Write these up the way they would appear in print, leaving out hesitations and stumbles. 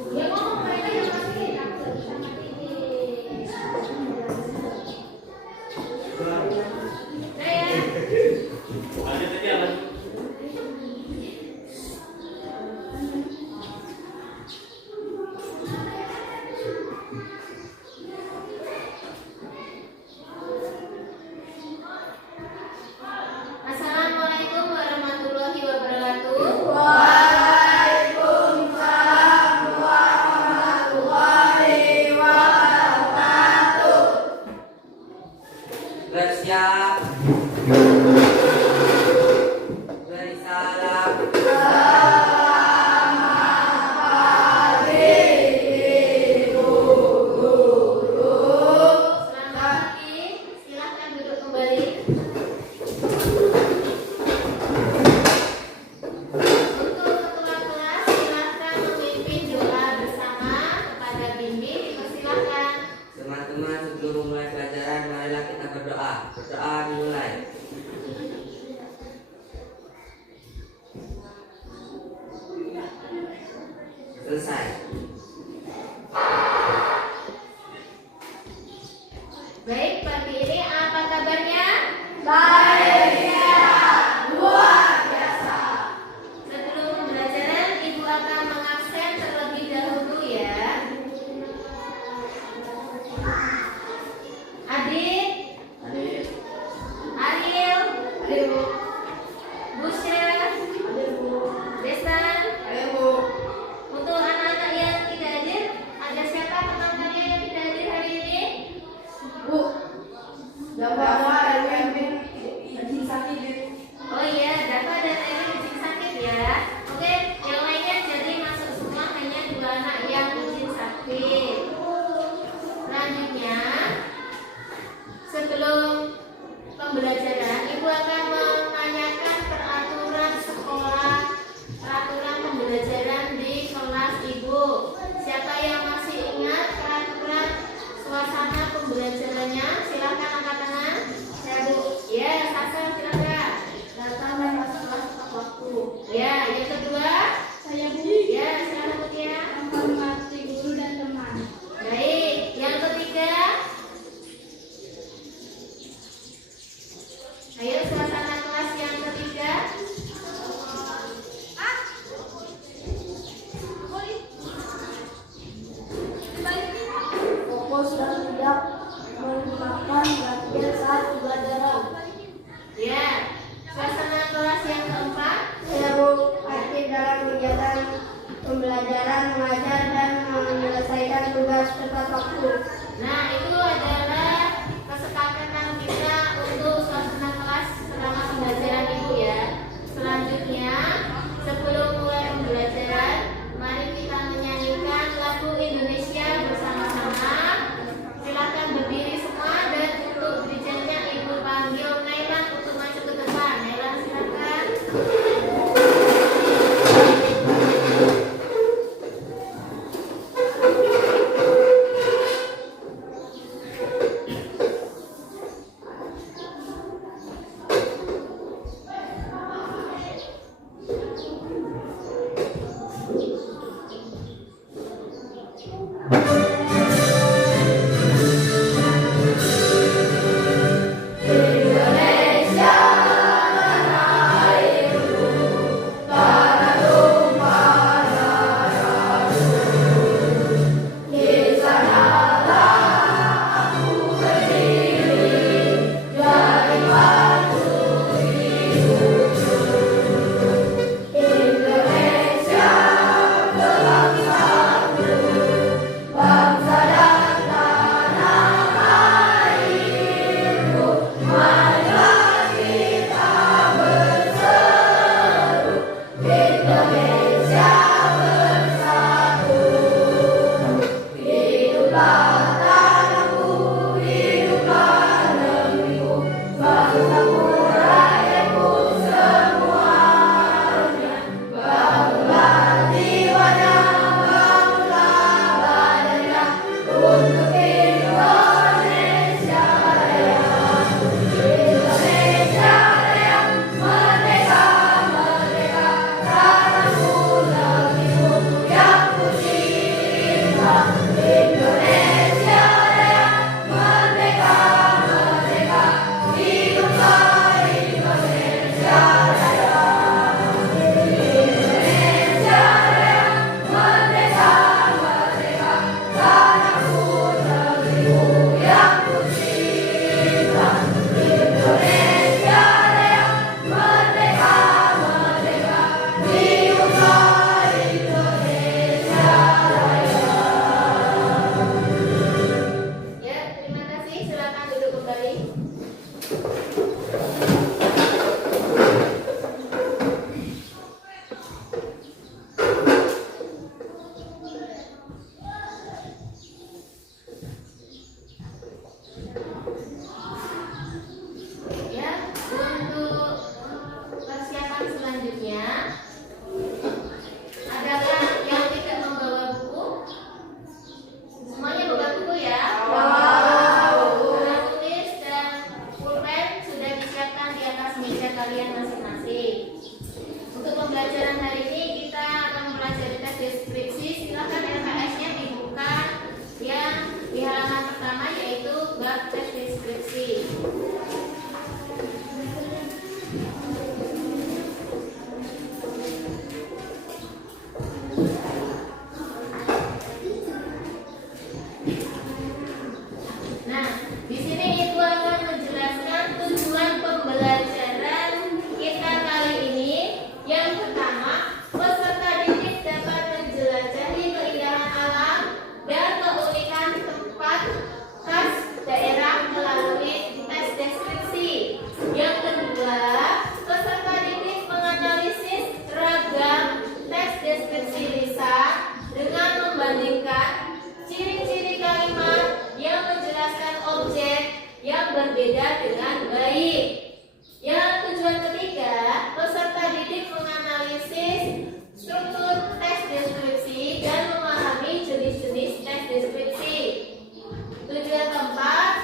Ya ngomong mereka yang masukin, aku gak bisa matiin. Udah ya. Lanjut aja lah. Assalamualaikum warahmatullahi wabarakatuh. Waalaikumsalam warahmatullahi wabarakatuh. Bersiap. Beri salam. Selamat pagi Ibu Guru. Selamat pagi. Silakan duduk kembali. Untuk ketua kelas silakan memimpin doa bersama kepada bimbing. Dipersilakan. Teman-teman, sebelum mulai pelajaran, marilah kita berdoa. Berdoa dimulai. Selesai. Baik, pagi ini apa kabarnya? Baik ya, luar biasa. Sebelum pembelajaran, Ibu akan mengabsen terlebih dahulu ya. Adik, Ariel, Busya, Desan. Untuk anak-anak yang tidak hadir, ada siapa teman-temannya yang tidak hadir hari ini? Bu, Jawa Erwin izin sakit. Oh iya, Dava dan Erin izin sakit ya. Oke, yang lainnya jadi masuk semua, hanya 2 anak yang izin sakit. Selanjutnya, sebelum pembelajaran, Ibu akan menanyakan peraturan sekolah, peraturan pembelajaran di kelas Ibu. Siapa yang masih ingat peraturan suasana pembelajarannya? Silakan angkat tangan. Saya Bu. Ya, Sasa silakan. Datang dan masuk kelas tepat waktu. Ya, yang kedua. Saya Bu. Ya, silakan Mutia. Menghormati guru dan teman. Baik, yang ketiga. Ayo suasana kelas yang ketiga. Fokus dan tidak menggunakan gadget saat pembelajaran. Ya, suasana kelas yang keempat. Saya Bu, aktif dalam kegiatan pembelajaran, mengajar dan menyelesaikan tugas tepat waktu. Nah, itu adalah kesepakatan kita untuk suasana kelas selama pembelajaran Ibu ya. Selanjutnya, sebelum mulai pembelajaran, mari kita menyanyikan lagu Indonesia bersama-sama. Silakan berdiri semua dan untuk dirijennya Ibu panggil Nailan untuk maju ke depan. Nailan silakan. membandingkan ciri-ciri kalimat yang menjelaskan objek yang berbeda dengan baik. Yang tujuan ketiga, peserta didik menganalisis struktur teks deskripsi dan memahami jenis-jenis teks deskripsi. Tujuan keempat,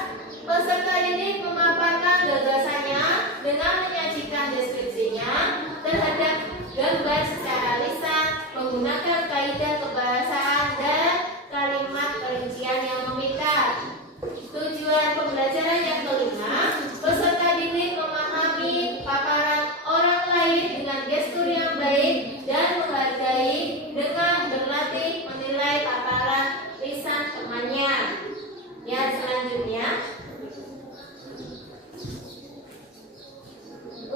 peserta didik memaparkan gagasannya dengan menyajikan deskripsinya terhadap gambar secara lisan menggunakan kaidah kebahasaan dan kalimat perincian yang memikat. Tujuan pembelajaran yang kelima, peserta didik memahami paparan orang lain dengan gestur yang baik dan menghargai dengan berlatih menilai paparan lisan temannya. Yang selanjutnya,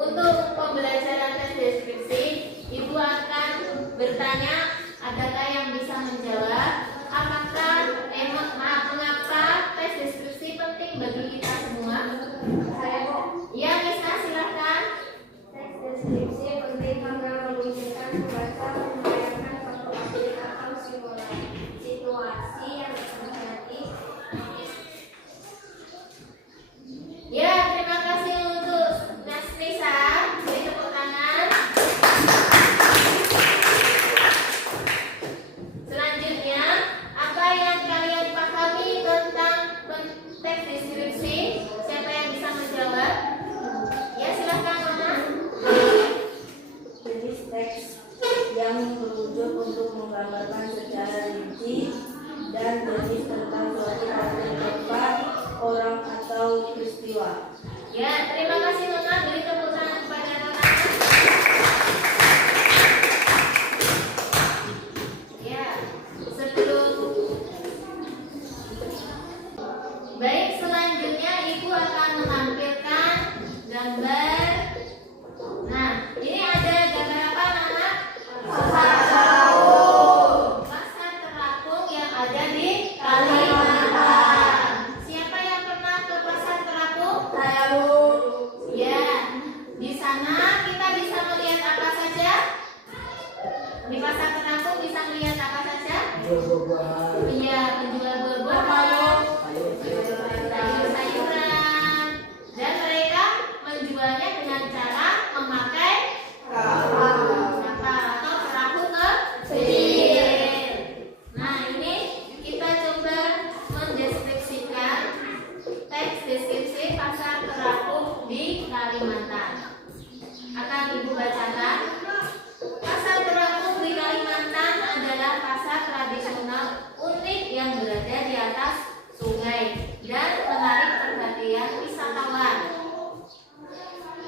untuk pembelajaran tes deskripsi, Ibu akan bertanya, adakah yang bisa menjawab? Mengapa tes deskripsi penting bagi kita semua? Ya, Nisa, silahkan. Teks deskripsi penting karena menunjukkan pembaca membayangkan suatu objek atau situasi yang terjadi. Ya, terima kasih untuk Nisa. Beri tepuk tangan. Selanjutnya, apa yang kalian pahami tentang teks deskripsi? Siapa yang bisa menjawab? Ya, silahkan, Mama. Jenis teks yang merujuk untuk menggambarkan secara rinci dan jenis tentang suatu objek tempat, orang atau peristiwa. Ya, terima kasih Nona. Beri tepuk tangan kepada Nona. Ya, baik, selanjutnya Ibu akan menampilkan gambar. Nah, ini ada gambar apa, anak-anak? Pasar terapung yang ada di Kalimantan. Siapa yang pernah ke pasar terapung? Saya Bu. Ya, di sana kita bisa melihat apa saja? Di pasar terapung bisa melihat apa saja? Iya, penjual buah-buahan, sayur-sayuran, dan mereka menjualnya dengan cara memakai kapal atau perahu kecil. Nah, ini kita coba mendeskripsikan teks deskripsi pasar terapung di Kalimantan. Akan Ibu bacakan. Pasar terapung di Kalimantan adalah pasar tradisional unik yang berada di atas sungai dan menarik perhatian wisatawan.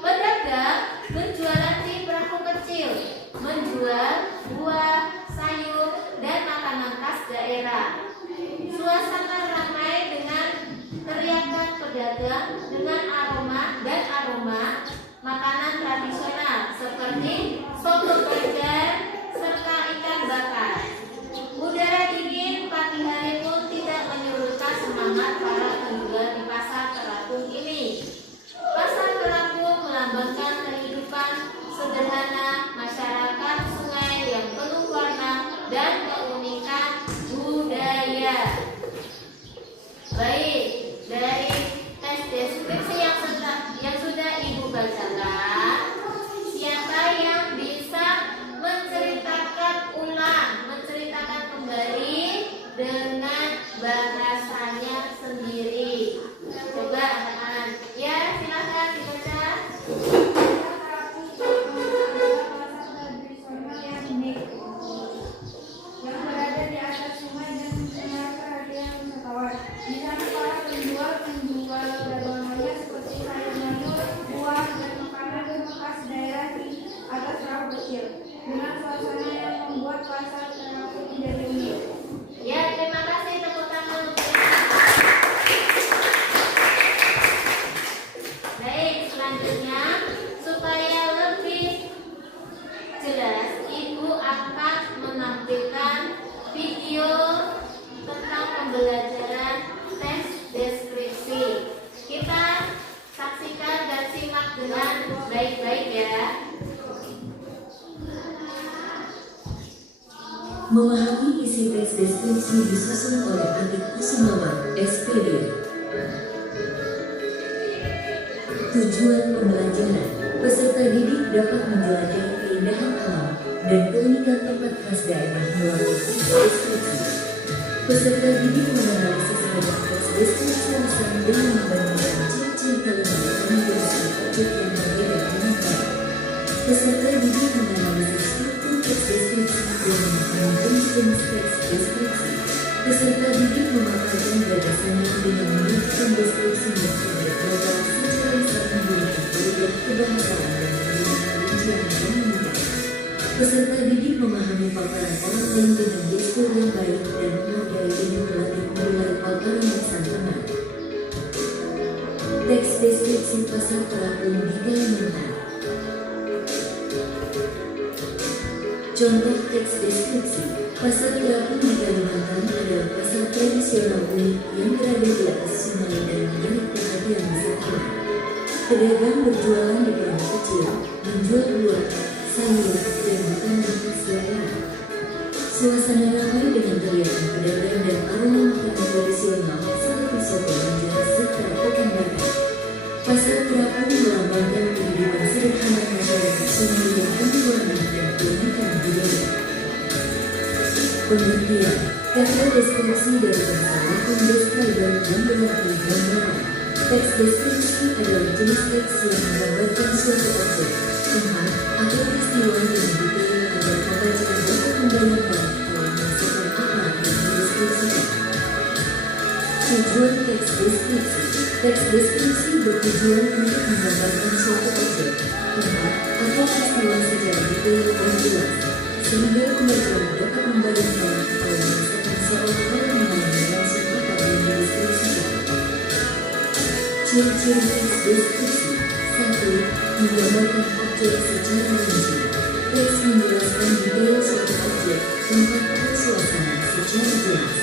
Pedagang berjualan di perahu kecil, menjual buah, sayur, dan makanan khas daerah. Suasana ramai dengan teriakan pedagang dengan aroma makanan tradisional seperti soto bakar serta ikan bakar. Udara dingin pagi hari pun tidak menyurutkan semangat para penjual di pasar terapung ini. Pasar terapung melambangkan kehidupan sederhana masyarakat sungai yang penuh warna dan keunikan budaya. Baik, dari tes deskripsi yang sudah Ibu bacakan, siapa yang bisa menceritakan kembali dengan bahasanya sendiri? Coba anak-anak. Ya, silakan dibaca. Yang berada di atas sungai dan menarik perhatian wisatawan. Di sana para penjual dagangannya seperti sayur-mayur, buah, dan makanan bekas daerah di atas perahu kecil, dengan suasana yang membuat pasar terapung menjadi unik. Ya, terima kasih, tepuk tangan. Baik, selanjutnya supaya lebih jelas, Ibu akan menampilkan video tentang pembelajaran tes deskripsi. Kita saksikan dan simak dengan baik-baik ya. Memahami isi isi teks deskripsi disusun oleh Adik Kusumawan, SPD. Tujuan pembelajaran: peserta didik dapat menjelajahi keindahan alam dan keunikan tempat khas daerah melalui teks deskripsi. Peserta didik menganalisis terhadap teks deskripsi lisan dengan membandingkan ciri-ciri kalimat dan jenis objek yang berbeda dengan baik. Peserta didik menganalisis struktur teks deskripsi dan memahami jenis teks deskripsi. Peserta didik memaparkan gagasannya dengan menunjukkan deskripsinya terhadap global secara lisan menggunakan kalimat kebahasaan dan menggunakan rincian yang mudah. Peserta didik memahami paparan orang lain dengan gestur yang baik dan menghargai dengan melatih menilai paparan lisan teman. Teks deskripsi pasar terapung di Kalimantan. Contoh teks deskripsi: pasar terapung di Kalimantan adalah pasar tradisional unik yang berada di atas sungai dan menarik perhatian wisatawan. Pedagang berjualan di perang kecil, menjual buah, sayur, dan makanan khas daerah. Suasana ramai dengan teriakan pedagang dan aroma makanan tradisional seperti soto banjar serta ikan bakar. Pasar terapung melambangkan kehidupan sederhana masyarakat sungai yang penuh warna dan keunikan budaya. Pengertian: kata deskripsi dari bahasa Latin describer yang berarti gambaran. Teks deskripsi adalah jenis teks yang menggambarkan suatu objek, tempat, atau peristiwa yang detail agar pembaca dapat membayangkan atau merasakan apa yang dideskripsikan. Tujuan teks deskripsi: teks deskripsi bertujuan untuk menggambarkan suatu objek, tempat, atau peristiwa secara detail dan jelas, sehingga pembaca dapat membayangkan atau merasakan seolah-olah mengalami langsung apa yang dideskripsikan. Ciri-ciri teks deskripsi: 1. Menggambarkan objek secara rinci. Teks menjelaskan detail suatu objek, tempat atau suasana secara jelas.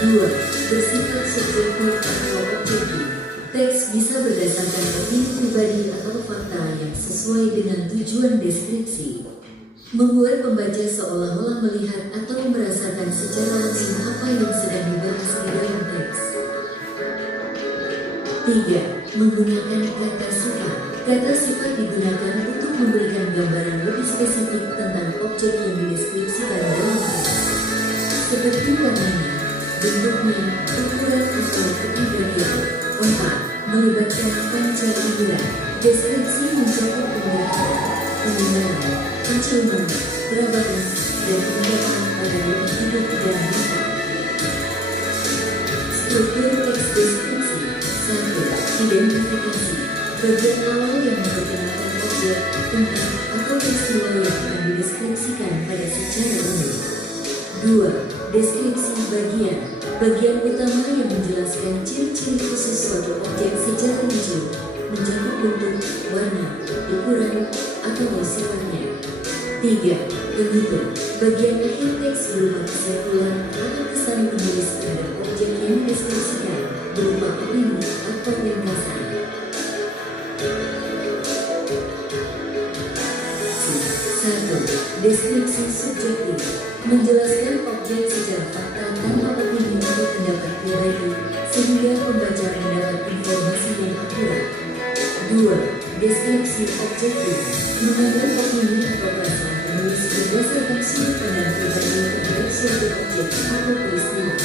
2. Bersifat subjektif atau objektif. Teks bisa berdasarkan opini pribadi atau fakta yang sesuai dengan tujuan deskripsi. Membuat pembaca seolah-olah melihat atau merasakan secara langsung apa yang sedang dibahas di dalam teks. 3. Menggunakan kata sifat. Kata sifat digunakan untuk memberikan gambaran lebih spesifik tentang objek yang dideskripsikan dalam teks, seperti warnanya, bentuknya, ukuran atau kepribadian. 4. Melibatkan panca indera. Deskripsi mencakup penglihatan, pendengaran, penciuman, perabatan, dan penglihatan pada ruang hidup dan mata. Struktur teks deskripsi. 1. Identifikasi. Bagian awal yang memperkenalkan objek, tempat, atau peristiwa yang akan dideskripsikan pada secara umum. 2. Deskripsi bagian. Bagian utama yang menjelaskan ciri-ciri khusus suatu objek secara rinci, mencakup bentuk, warna, ukuran, atau sifatnya. 3. Penutup. Bagian akhir teks berupa kesimpulan atau kesan penulis terhadap objek yang dideskripsikan, berupa opini atau ringkasan. 1. Deskripsi subjektif. Menjelaskan objek secara fakta tanpa opini atau pendapat pribadi, sehingga pembaca mendapat informasi yang akurat. 2. Deskripsi objektif. Mengambil opini atau perasaan penulis berdasarkan sudut pandang pribadi terhadap suatu objek atau peristiwa.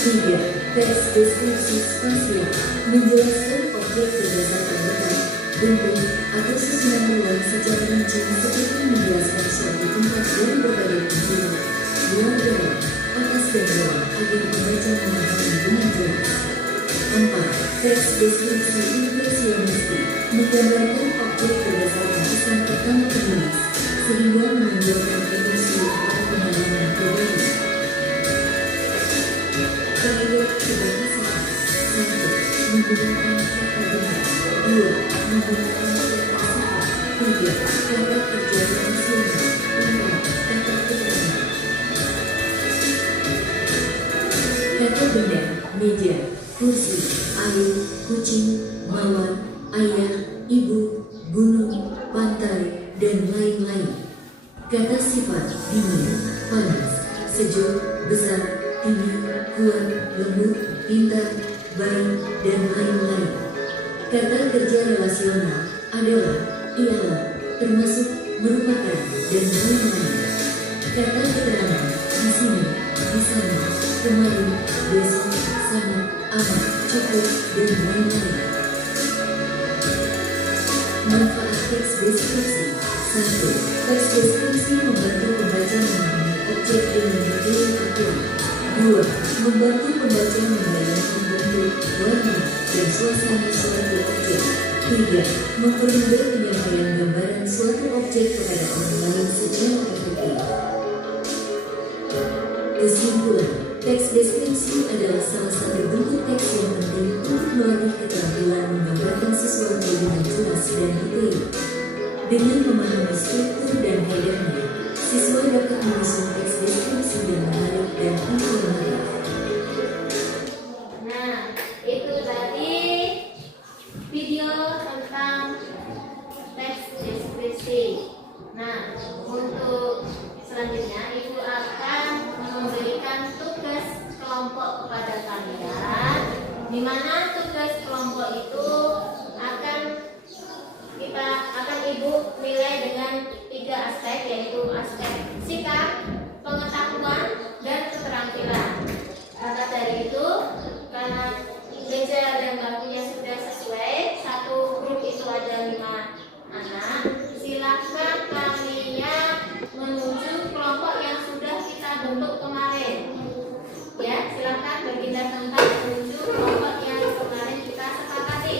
3. Teks deskripsi spasial. Menjelaskan objek berdasarkan letak, bentuk, atau susunan ruang secara rinci seperti menjelaskan suatu tempat dari berbagai penjuru, luar dalam, atas dan bawah agar pembaca memahami dengan jelas. 4. Teks deskripsi impresionistik. Menggambarkan objek berdasarkan kesan pertama penulis, sehingga menimbulkan emosi atau pengalaman pribadi. Kaidah kebahasaan. 1. Menggunakan kata benar. 2. Menggunakan kata sifat. 3. Kata kerja fungsional. 4. Kata keterangan. Kata benda: meja, kursi, air, kucing, mawar, ayah, ibu, gunung, pantai, dan lain-lain. Kata sifat dingin, panas, sejuk, besar, tinggi, kuat, lembut, pintar, baik, dan lain-lain. Kata kerja relasional adalah, ialah, termasuk, merupakan, dan lain-lain. Kata keterangan di sini, di sana, kemarin, besok, sangat, amat, cukup, dan lain-lain. Manfaat teks deskripsi. 1. Teks deskripsi membantu pembaca memahami objek dengan detail akurat. 2. Membantu pembaca membayangkan bentuk, warna, dan suasana suatu objek. 3. Mempermudah penyampaian gambaran suatu objek kepada orang lain secara efektif. Kesimpulan, teks deskripsi adalah salah satu bentuk teks yang penting untuk melatih keterampilan menggambarkan sesuatu dengan jelas dan detail. Dengan memahami struktur dan kaidahnya, siswa dapat menyusun teks deskripsi yang menarik dan informatif. Nah, itu tadi video tentang teks deskripsi. Nah, untuk selanjutnya Ibu akan memberikan tugas kelompok kepada kalian, di mana tugas kelompok itu akan Ibu nilai dengan 3 aspek, yaitu aspek sikap, pengetahuan, dan keterampilan. Maka dari itu, karena meja dan bangkunya sudah sesuai, satu grup itu ada 5 anak, silakan kalian menuju kelompok yang sudah kita bentuk kemarin. Ya, silakan berpindah tempat menuju kelompok yang kemarin kita sepakati.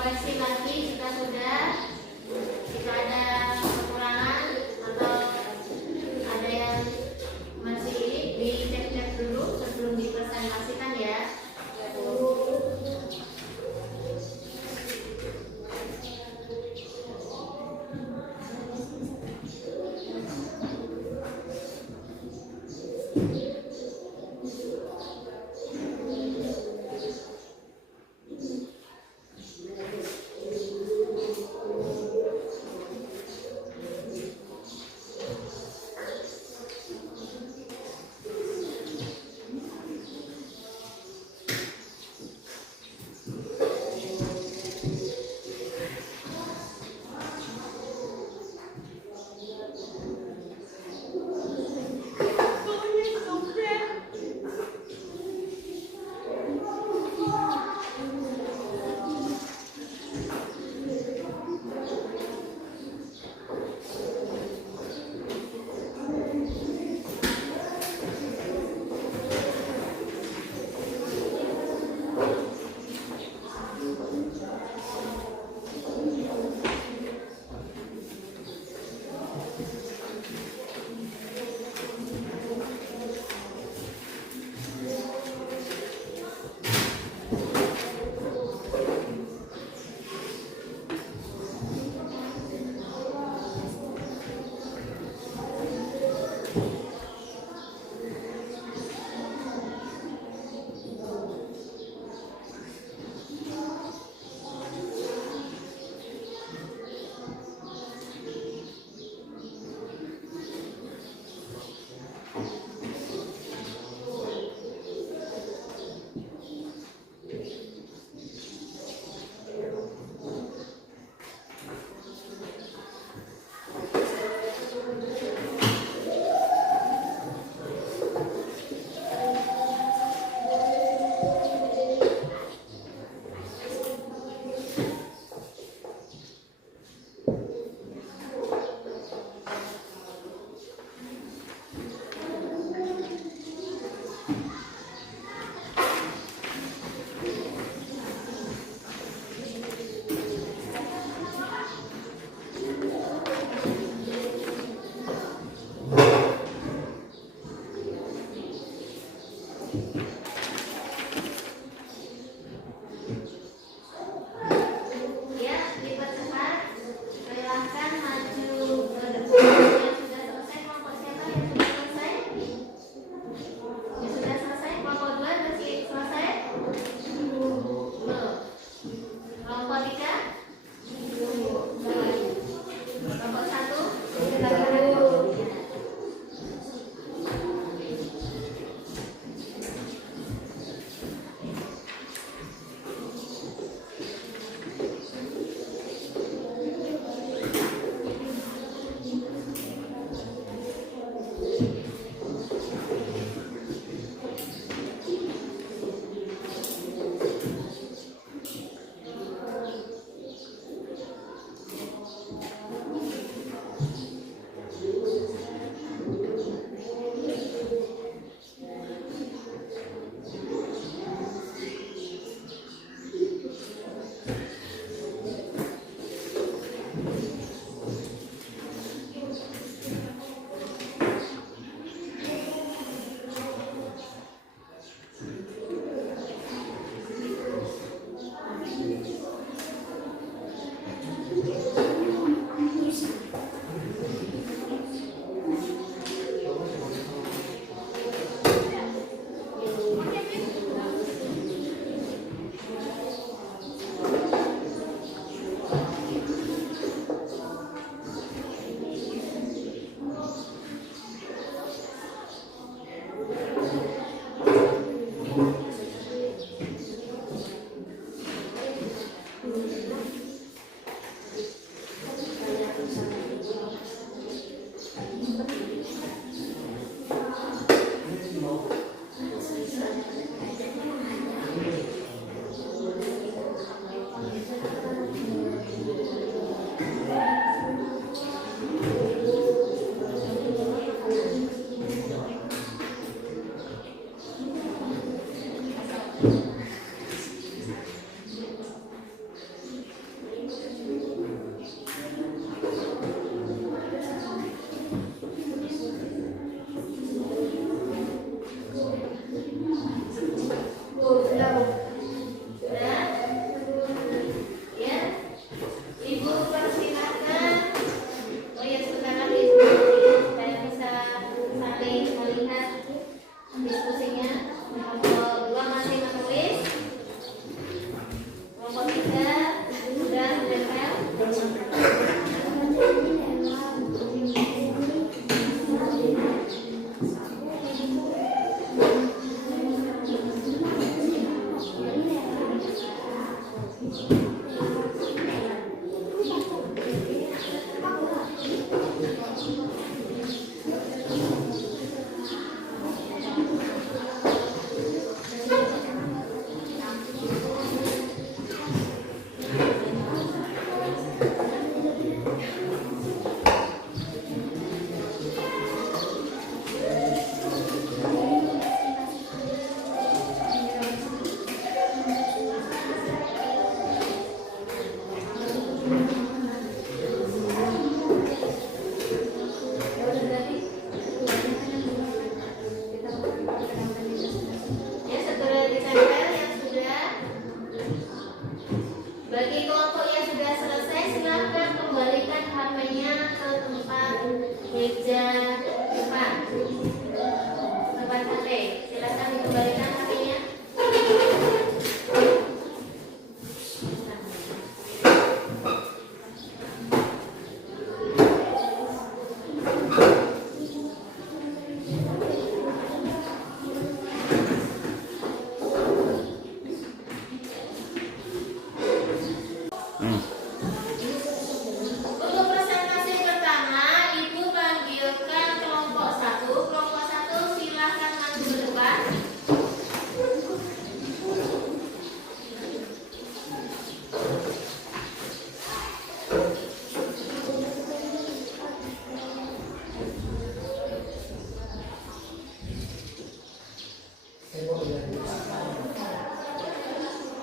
koreksi lagi jika ada kekurangan atau ada yang masih dicek-cek dulu sebelum dipresentasikan ya.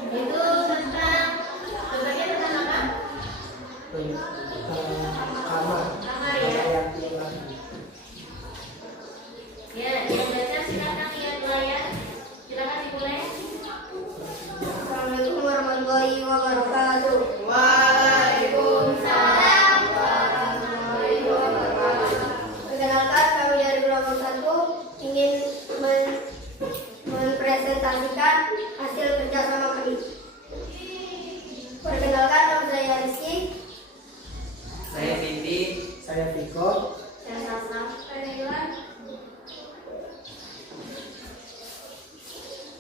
Itu tentang berbagai tentang apa? Kamar. Kamar ya. Yang Ya, yang baca silakan ya dua ya. Silakan dimulai. Assalamualaikum warahmatullahi wabarakatuh. Waalaikumsalam warahmatullahi wabarakatuh. Perkenalkan, kami dari kelompok 1 ingin mempresentasikan hasil kerjasama kami. Perkenalkan, nama saya Rizky. Saya Bibi. saya Viko. Saya Sasna. Saya Iwan.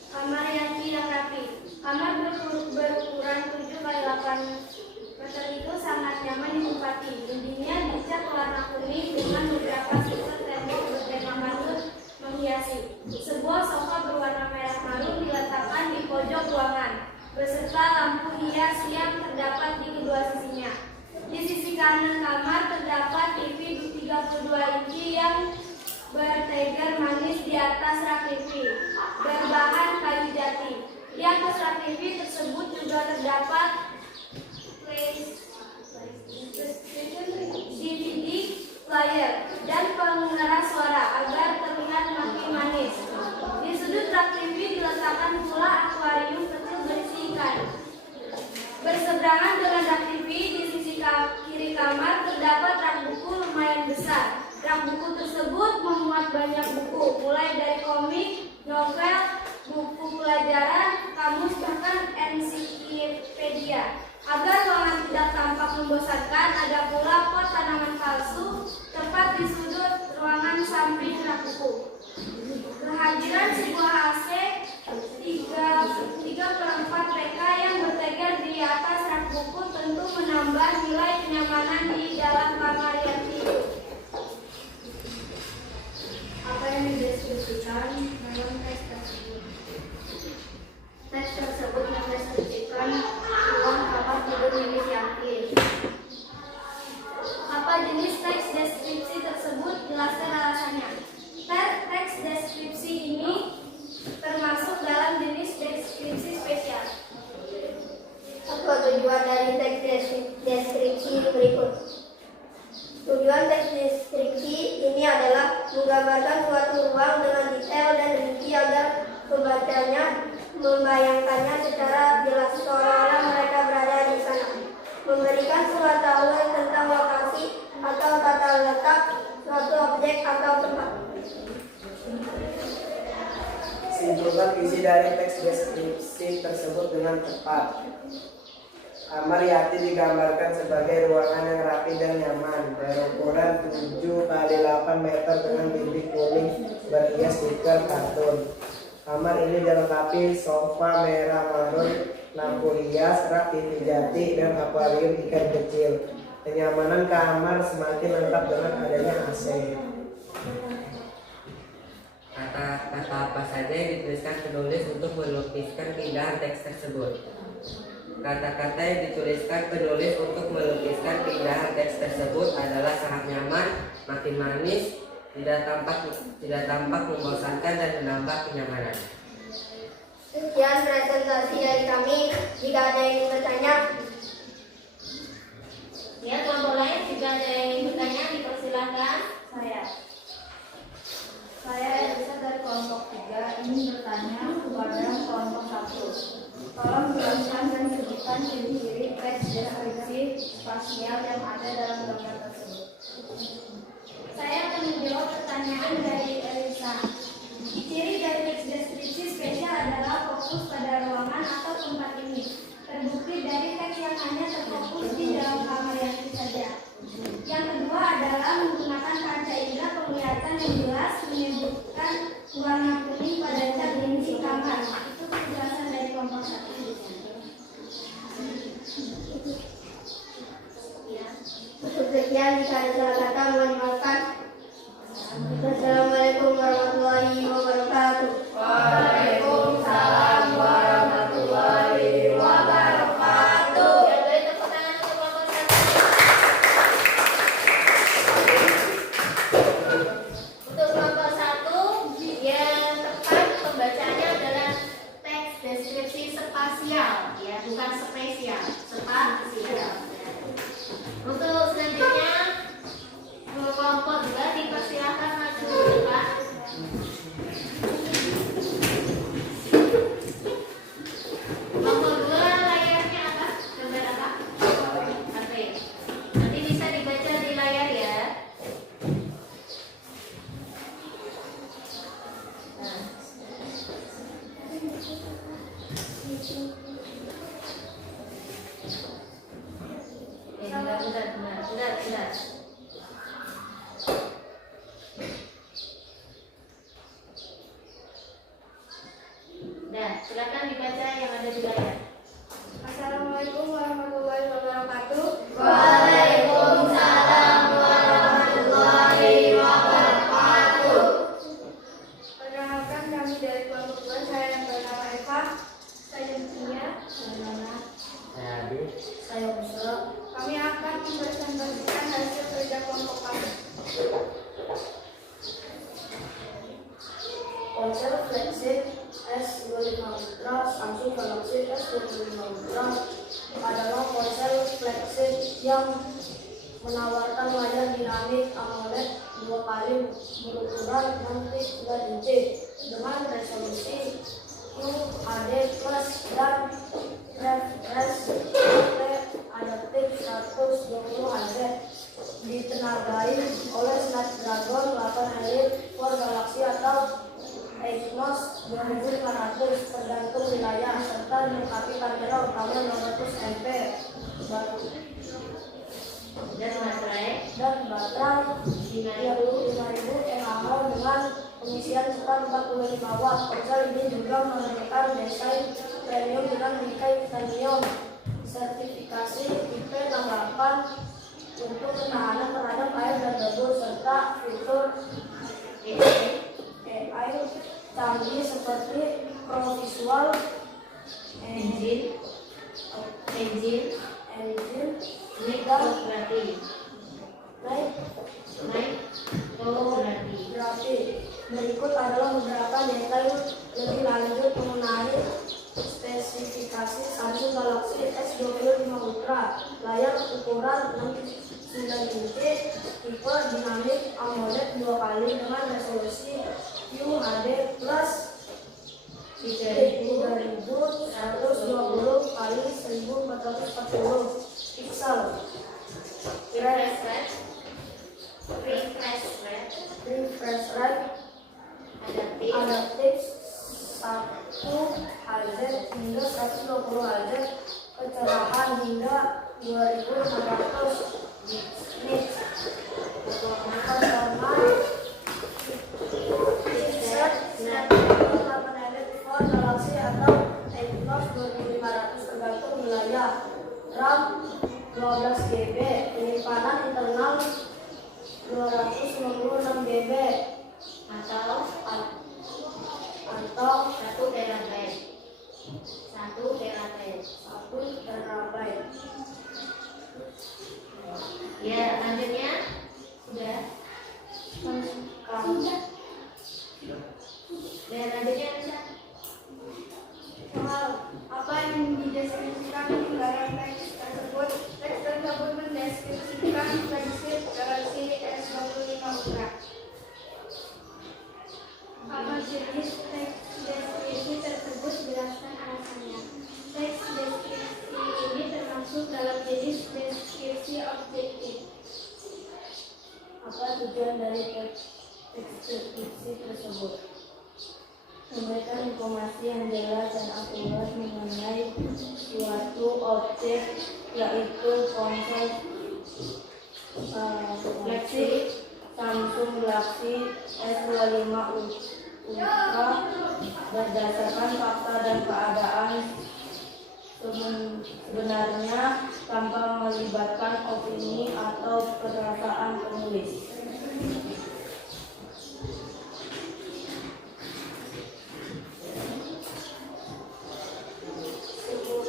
Kamar yang rapi. Kamar berukuran 7 x 8 meter itu sangat nyaman ditempati. Dindingnya dicat warna kuning dengan beberapa sisir tembok bertema marun menghiasi. Sebuah sofa berwarna merah marun diletakkan di pojok ruangan, beserta lampu hias yang terdapat di kedua sisinya. Di sisi kanan kamar terdapat TV 32 inci yang berteger manis di atas rak TV berbahan kayu jati. Di atas rak TV tersebut juga terdapat DVD player dan pengeras suara agar terlihat makin manis. Di sudut rak TV diletakkan pula akuarium kecil berisi ikan. Berseberangan dengan rak TV di sisi kiri kamar terdapat rak buku lumayan besar. Rak buku tersebut memuat banyak buku, mulai dari komik, novel, buku pelajaran, kamus, bahkan ensiklopedia. Agar ruangan tidak tampak membosankan, ada pula pot tanaman palsu tepat di sudut ruangan samping rak buku. Kehadiran sebuah AC 3/4 PK yang berteger di atas rak buku tentu menambah nilai kenyamanan di dalam kamar yang tidur. Apa yang dideskripsikan dalam teks tersebut? Teks tersebut mendeskripsikan ruang kamar tidur milik Yakin. Apa jenis teks deskripsi tersebut? Jelaskan alasannya. Teks deskripsi ini termasuk dalam jenis deskripsi spesial. Apa tujuan dari teks deskripsi berikut? Tujuan teks deskripsi ini adalah menggambarkan suatu ruang dengan detail dan rinci agar pembacanya membayangkannya secara jelas seolah-olah mereka berada di sana. Memberikan pengetahuan tentang lokasi atau tata letak suatu objek atau tempat. Simpulkan isi dari teks deskripsi tersebut dengan cepat. Kamar Yati digambarkan sebagai ruangan yang rapi dan nyaman, berukuran 7 x 8 meter dengan dinding kuning berhias stiker kartun. Kamar ini dilengkapi sofa merah marun, lampu hias, rak TV jati, dan akuarium ikan kecil. Kenyamanan kamar semakin lengkap dengan adanya AC. Kata-kata apa saja yang dituliskan penulis untuk melukiskan keindahan teks tersebut? Kata-kata yang dituliskan penulis untuk melukiskan keindahan teks tersebut adalah sangat nyaman, makin manis, tidak tampak membosankan dan menambah kenyamanan. Sekian presentasi dari kami. Jika ada yang ingin bertanya, Ya, kelompok lain jika ada yang ingin bertanya dipersilakan. Saya Elisa dari kelompok 3 ingin bertanya kepada kelompok 1. Tolong jelaskan dan sebutkan ciri-ciri teks deskripsi spasial yang ada dalam gambar tersebut. saya akan menjawab pertanyaan dari Elisa. Ciri dari teks deskripsi spesial adalah fokus pada ruangan atau tempat ini. Terbukti dari teks yang hanya terfokus di dalam kamar yang itu saja. Yang kedua adalah menggunakan kaca indera penglihatan yang jelas menyebutkan warna kuning pada cat dinding kamar. Itu penjelasan dari kelompok 1. Cukup sekian, jika ada salah kata mohon dimaafkan. Assalamualaikum warahmatullahi wabarakatuh. Waalaikumsalam warahmatullahi wabarakatuh. Ya, boleh tepuk tangan untuk kelompok 1. Untuk kelompok 1 yang tepat pembacaannya adalah teks deskripsi spasial, ya, bukan spesial, spasial. Untuk selanjutnya kelompok 2 dipersilakan maju ke depan. Kelompok 2 layarnya apa? Gambar apa? HP. Nanti bisa dibaca di layar ya. Nah. Bentar. Nah, silakan dibaca yang ada di layar. Assalamualaikum warahmatullahi wabarakatuh. Waalaikumsalam warahmatullahi wabarakatuh. Perkenalkan kami dari kelompok 2, saya yang bernama Eva. Saya Tia. Saya Nana, Saya Adit. saya Busro. Kami akan mempresentasikan hasil kerja kelompok kami. Ponsel flagship S25 Ultra Samsung Galaxy S25 Ultra adalah ponsel flagship yang menawarkan layar dinamik AMOLED 2 kali berukuran 6,9 inci dengan resolusi QHD+ dan refresh rate adaptif 120 Hz, ditenagai oleh Snapdragon 8 Elite 4 Galaxy atau Exynos 2500 tergantung wilayah, serta dilengkapi kamera utama 600 MP Dan baterai dan baterai 55.000 mAh dengan pengisian cepat 45 watt. Ponsel ini juga menghadirkan desain premium dengan bingkai titanium, sertifikasi IP68 untuk ketahanan terhadap air dan debu, serta fitur AI canggih seperti Pro Visual engine naik dan berarti berarti. Berikut adalah beberapa detail lebih lanjut mengenai spesifikasi Samsung Galaxy S25 Ultra. Layar ukuran 6,9 inci, tipe dinamik AMOLED 2 kali dengan resolusi QHD+ 3120 kali 1440 piksel. Refresh rate adaptif 1 Hz hingga 120 Hz, kecerahan hingga 2500 nits, performa chipset Snapdragon 8 Elite 4 Galaxy atau Exynos 2500 tergantung wilayah, RAM 12 GB, penyimpanan internal 256 GB atau 1 terabyte. Ya, lanjutnya sudah. Dan lanjutnya bisa. Soal apa yang dideskripsikan di layar teks tersebut? Teks tersebut mendeskripsikan flagship Galaxy S25 Ultra. Apa jenis teks deskripsi tersebut? Jelaskan alasannya. Teks deskripsi ini termasuk dalam jenis deskripsi objektif. Apa tujuan dari teks deskripsi tersebut? Memberikan informasi yang jelas dan akurat mengenai suatu objek, yaitu ponsel flagship Samsung Galaxy S25 Ultra berdasarkan fakta dan keadaan sebenarnya tanpa melibatkan opini atau perasaan penulis.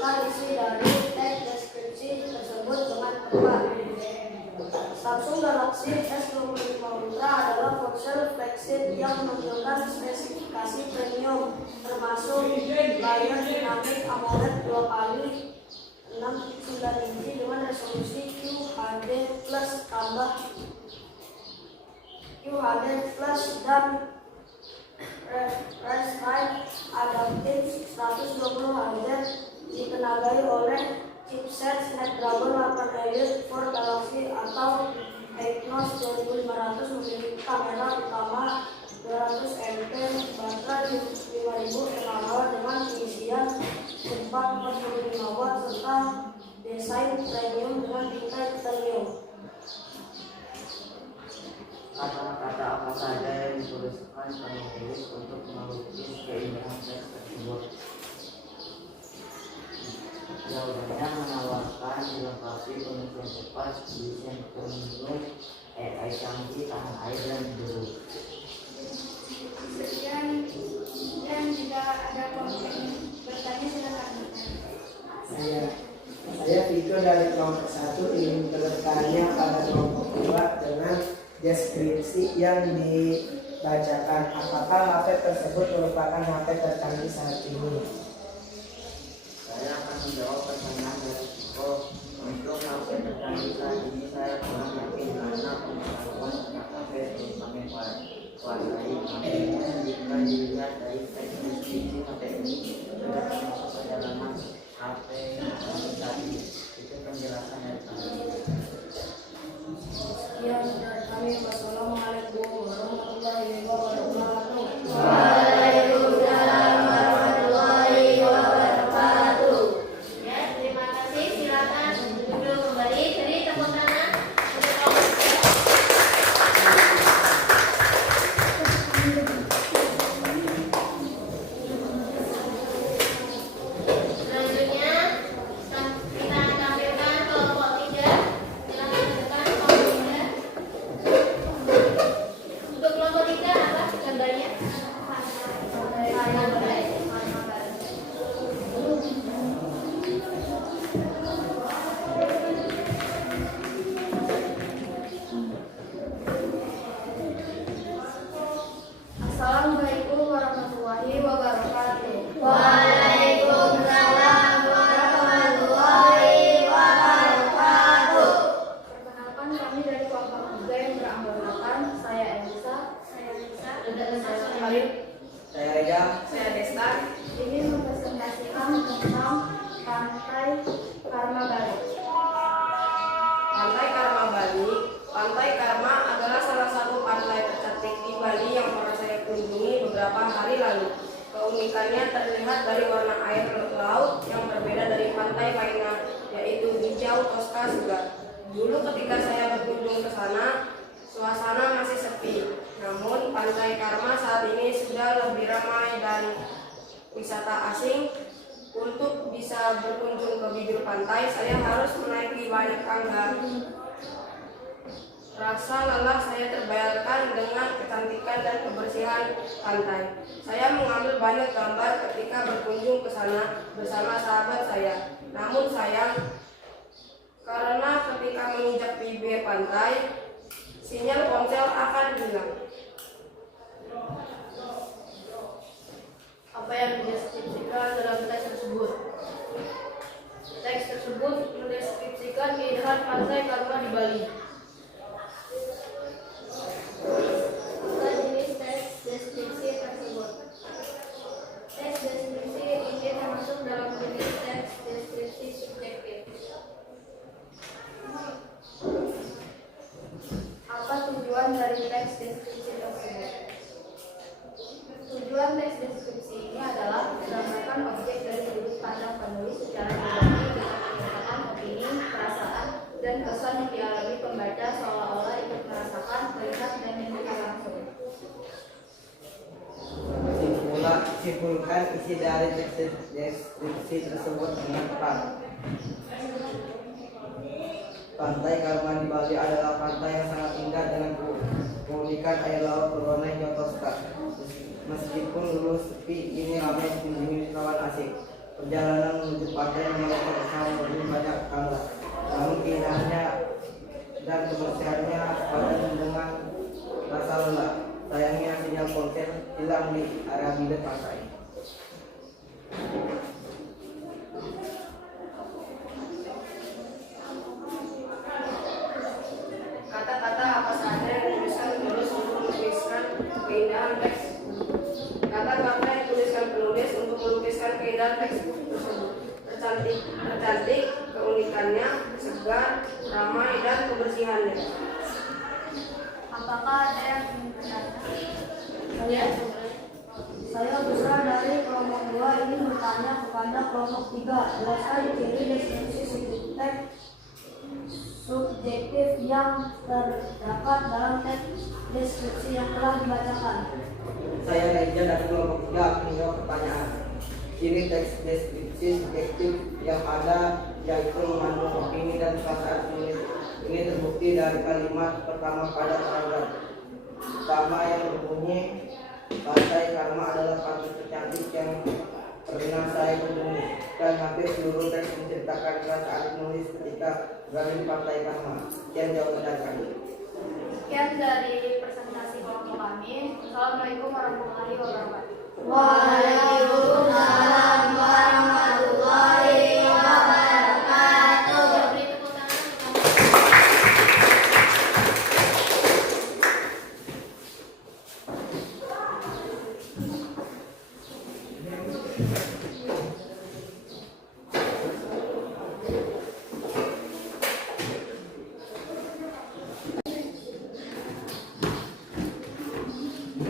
Isi dari teks deskripsi tersebut dengan tepat. Samsung Galaxy S25 Ultra adalah ponsel flagship yang menampilkan spesifikasi spesifikasi premium, termasuk layar dinamik AMOLED 2x6.9 inci dengan resolusi QHD plus tambah QHD plus dan refresh rate adaptif 120 Hz, ditenagai oleh chipset Snapdragon 8 Elite 4 Galaxy atau Exynos 2500, memiliki kamera utama 200 MP, baterai 5000 mAh dengan pengisian 45 watt serta desain premium dengan tingkat titanium. Kata-kata apa saja yang dituliskan penulis untuk melukis keindahan teks tersebut? Jawabannya menawarkan dilengkapi penulisan cepat, desain premium, AI canggih, tanah air dan biru. Sekian, dan jika ada konten bertanya silakan. Saya Vito dari kelompok 1 ingin bertanya pada kelompok 2 dengan deskripsi yang dibacakan. Apakah HP tersebut merupakan HP tercanggih saat ini? Saya akan menjawab pertanyaan dari Vito. Untuk HP tercanggih saat ini saya kurang yakin karena pengetahuan tentang HP belum kami kuasai. Namun jika dilihat dari deskripsi HP ini sudah termasuk perjalanan HP yang tadi, itu penjelasan dari kami. Sekian dari kami. Wassalamualaikum warahmatullahi wabarakatuh. Waalaikumsalam warahmatullahi wabarakatuh. Ya, terima kasih. Silakan duduk kembali. Jadi tepuk tangan untuk kelompok 3. Selanjutnya kita tampilkan kelompok 3. Silakan depan kelompok 3. Untuk kelompok 3 apa gambarnya? Assalamualaikum warahmatullahi wabarakatuh. Waalaikumsalam warahmatullahi wabarakatuh. Perkenalkan, kami dari kelompok 3 yang beranggotakan saya Elisa, saya Khalid, Saya Reza. saya Desta, ingin mempresentasikan tentang Pantai Karma Bali. Pantai Karma Bali. Pantai Karma adalah salah satu pantai tercantik di Bali yang pernah saya kunjungi beberapa hari lalu. Keunikannya terlihat dari warna air laut yang berbeda dari pantai lainnya, yaitu hijau toska segar. Dulu ketika saya berkunjung ke sana, suasana masih sepi. Namun Pantai Karma saat ini sudah lebih ramai dan wisata asing. Untuk bisa berkunjung ke bibir pantai, saya harus menaiki banyak tangga. Rasa lelah saya terbayarkan dengan kecantikan dan kebersihan pantai. Saya mengambil banyak gambar ketika berkunjung ke sana bersama sahabat saya. Namun sayang, karena ketika menginjak bibir pantai, sinyal ponsel akan hilang. Apa yang dideskripsikan dalam teks tersebut? Teks tersebut mendeskripsikan keindahan Pantai Karma di Bali. Apa jenis teks deskripsi tersebut? Teks deskripsi ini termasuk dalam jenis teks deskripsi subjektif. Apa tujuan dari teks deskripsi tersebut? Tujuan teks deskripsi ini adalah menggambarkan objek dari sudut pandang penulis secara pribadi dengan menyatakan opini, perasaan, dan kesan yang dialami pembaca seolah-olah ikut merasakan, melihat, dan mendengar langsung. Simpulkan isi dari teks deskripsi tersebut dengan tepat. Pantai Karma di Bali adalah pantai yang sangat indah dengan keunikan air laut berwarna hijau toska. Meskipun dulu sepi, ini ramai dikunjungi wisatawan asing. Perjalanan menuju pantai memiliki kesan lebih banyak tangga. Namun keindahannya dan kebersihannya padan dengan rasa lelah. Sayangnya sinyal ponsel hilang di area bibir pantai. Kata-kata apa saja yang dituliskan penulis untuk melukiskan keindahan teks. Kata-kata yang dituliskan penulis untuk melukiskan keindahan teks tersebut. Tercantik, keunikannya, segar, ramai, dan kebersihannya. Apakah ada yang ingin bertanya? Saya besar dari kelompok 2 ini bertanya kepada kelompok 3. Jelaskan ciri deskripsi subjektif yang terdapat dalam teks deskripsi yang telah dibacakan. Saya Reja dari kelompok 3 akan menjawab pertanyaan. Ciri teks deskripsi subjektif yang ada yaitu mengandung opini dan perasaan penulis. Ini terbukti dari kalimat pertama pada paragraf pertama yang berbunyi, Pantai Karma adalah pantai tercantik yang pernah saya kunjungi, dan hampir seluruh teks menceritakan perasaan penulis ketika berada di Pantai Karma. Sekian jawaban dari kami. Sekian dari presentasi kelompok kami. Assalamualaikum warahmatullahi wabarakatuh. Waalaikumsalam warahmatullahi wabarakatuh. Beri tepuk tangan untuk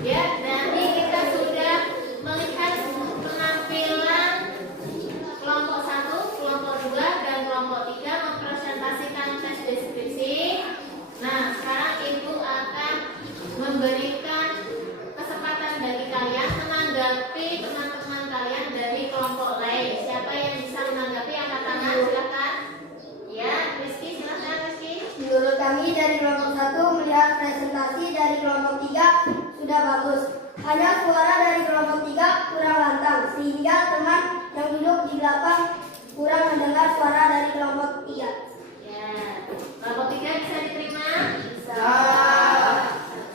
ya, nanti kita sudah melihat penampilan kelompok 1, kelompok 2, dan kelompok 3 mempresentasikan tes deskripsi. Nah, sekarang Ibu akan memberikan kesempatan bagi kalian menanggapi teman-teman kalian dari kelompok lain. Siapa yang bisa menanggapi, angkat tangan, silakan. Ya, Rizky, silakan Rizky. Menurut kami dari kelompok 1 melihat presentasi dari kelompok 3 sudah bagus. Hanya suara dari kelompok 3 kurang lantang sehingga teman yang duduk di belakang kurang mendengar suara dari kelompok 3. Ya, kelompok 3 bisa diterima? Bisa.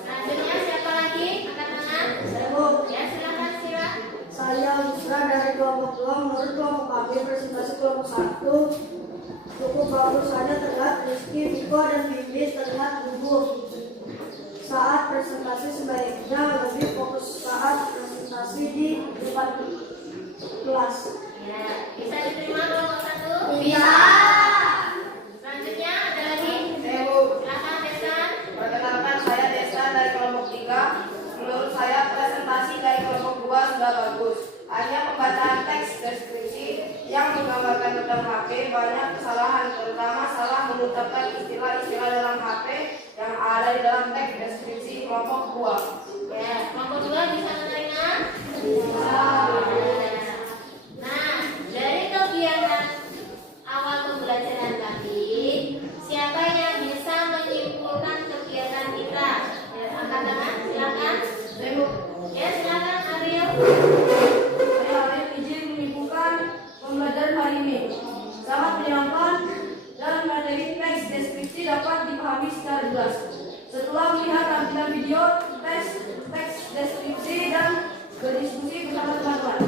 Selanjutnya siapa lagi? Angkat tangan. Ya, silakan Sira. Saya Yusra dari kelompok 2. Menurut kelompok kami presentasi kelompok 1 cukup bagus, hanya terlihat Rizky, Viko, dan Bibis terlihat gugup saat presentasi, sebaiknya lebih fokus saat presentasi di depan kelas. Ya, bisa diterima kelompok 1? Bisa. Selanjutnya ada lagi? Bu, Silakan Desan. perkenalkan saya Desa dari kelompok 3. Menurut saya presentasi dari kelompok 2 sudah bagus. Hanya pembacaan teks deskripsi yang menggambarkan tentang HP banyak kesalahan, terutama salah mengucapkan istilah-istilah dalam HP yang ada di dalam teks deskripsi kelompok 2. Ya, kelompok 2 bisa menerima? Bisa. Nah, dari kegiatan awal pembelajaran tadi, siapa yang bisa menyimpulkan kegiatan kita? Ya, angkat tangan, silakan. Ya, silakan Ariel. Saya Arif izin menyimpulkan pembelajaran hari ini. Sangat menyenangkan dan materi teks deskripsi dapat dipahami secara jelas. Setelah melihat tampilan video, teks deskripsi dan berdiskusi bersama teman-teman.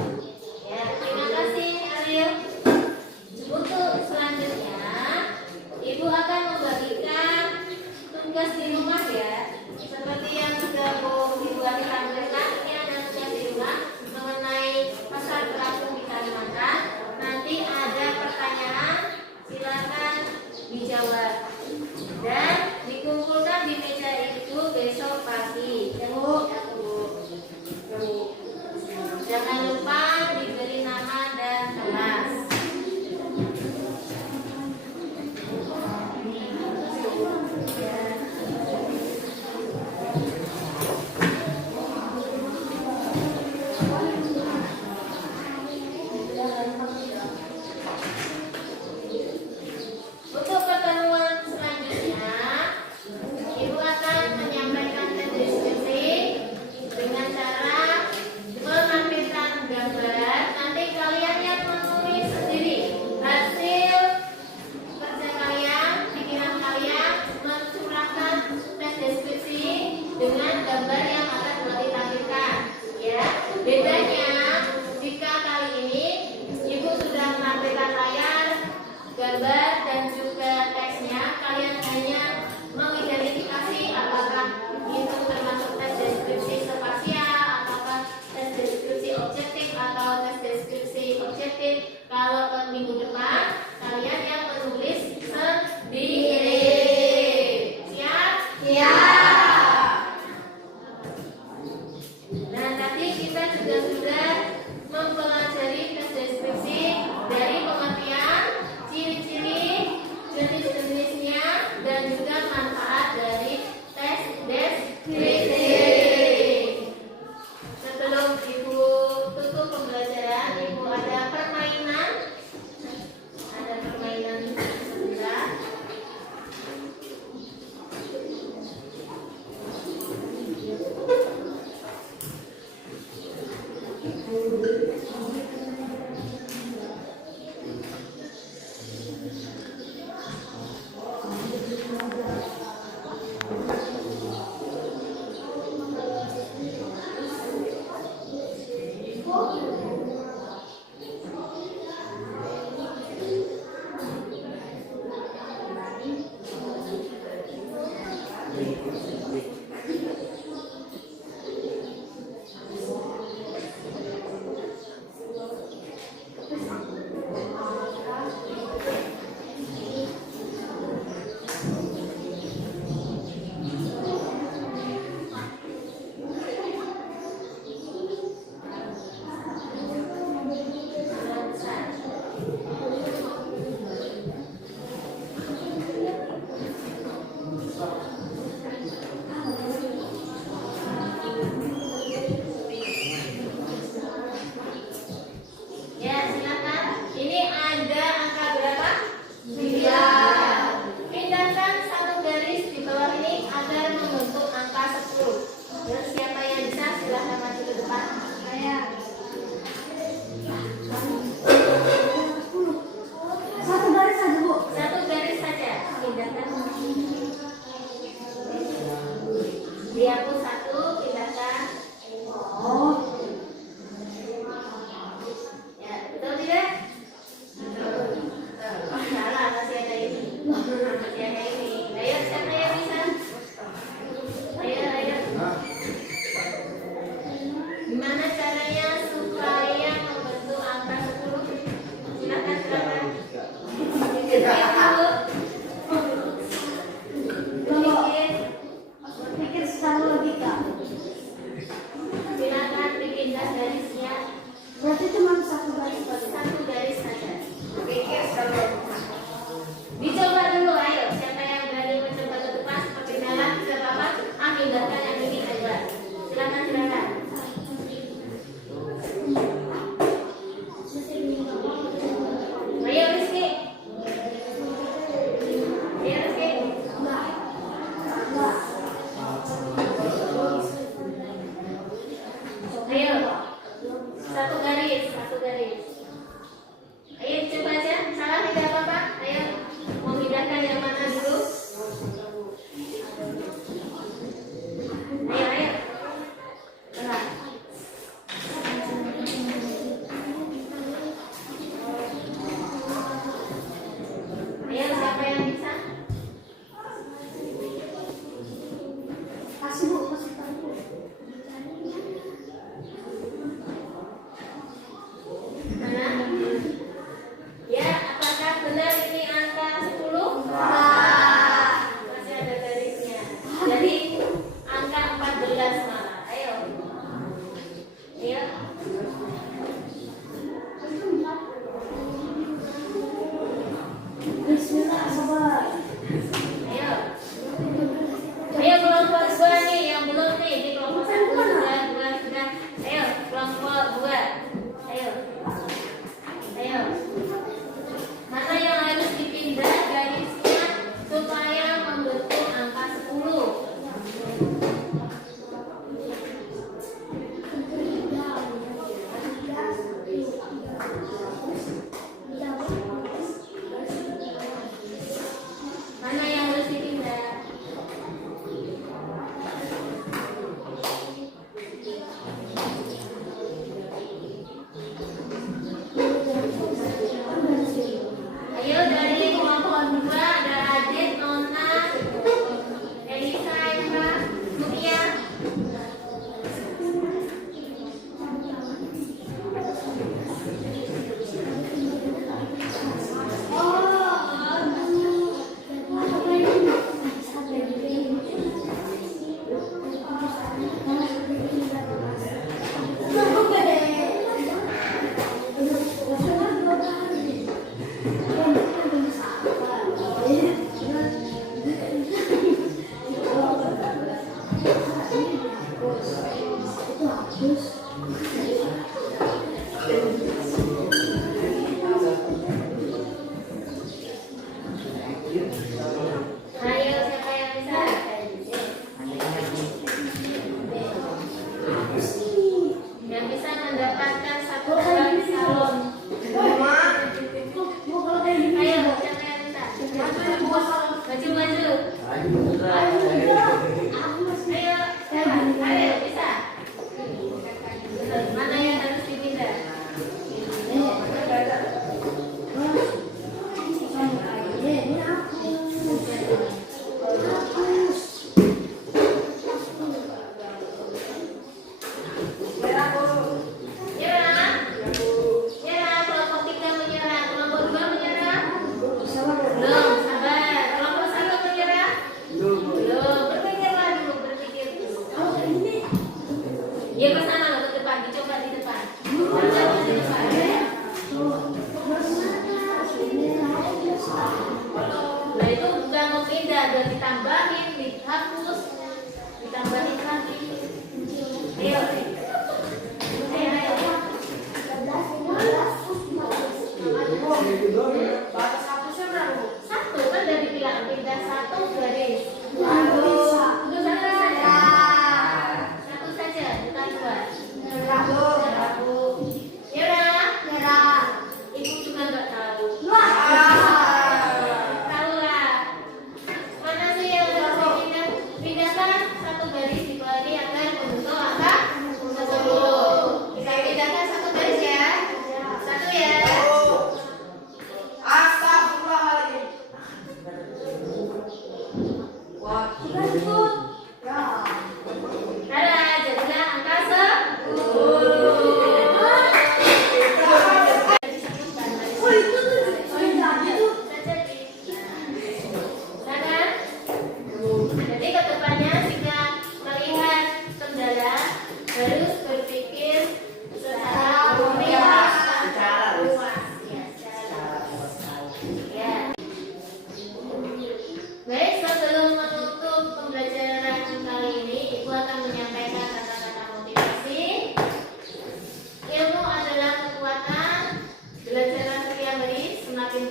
Pikir secara logika. Silakan dipindah garisnya Berarti cuma satu garis saja. satu garis saja. Pikir selalu. Dicoba dulu, ayo. Siapa yang berani mencoba ketupat seperti merah, tidak apa-apa. Ambil bahkan yang ini aja. Silakan, silakan. Ayo Rizky.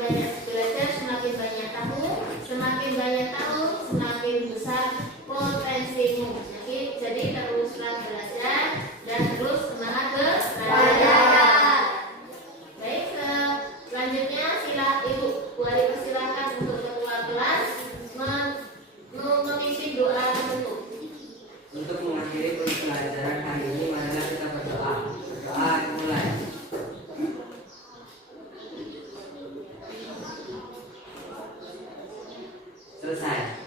banyak belajar, semakin banyak tahu, semakin banyak tahu, semakin besar potensimu. Jadi teruslah belajar dan terus semangat belajar. Baik, selanjutnya Ibu Wali persilakan untuk ketua kelas mengisi doa penutup. Untuk mengakhiri pembelajaran hari ini, marilah kita berdoa. Berdoa mulai. Selesai.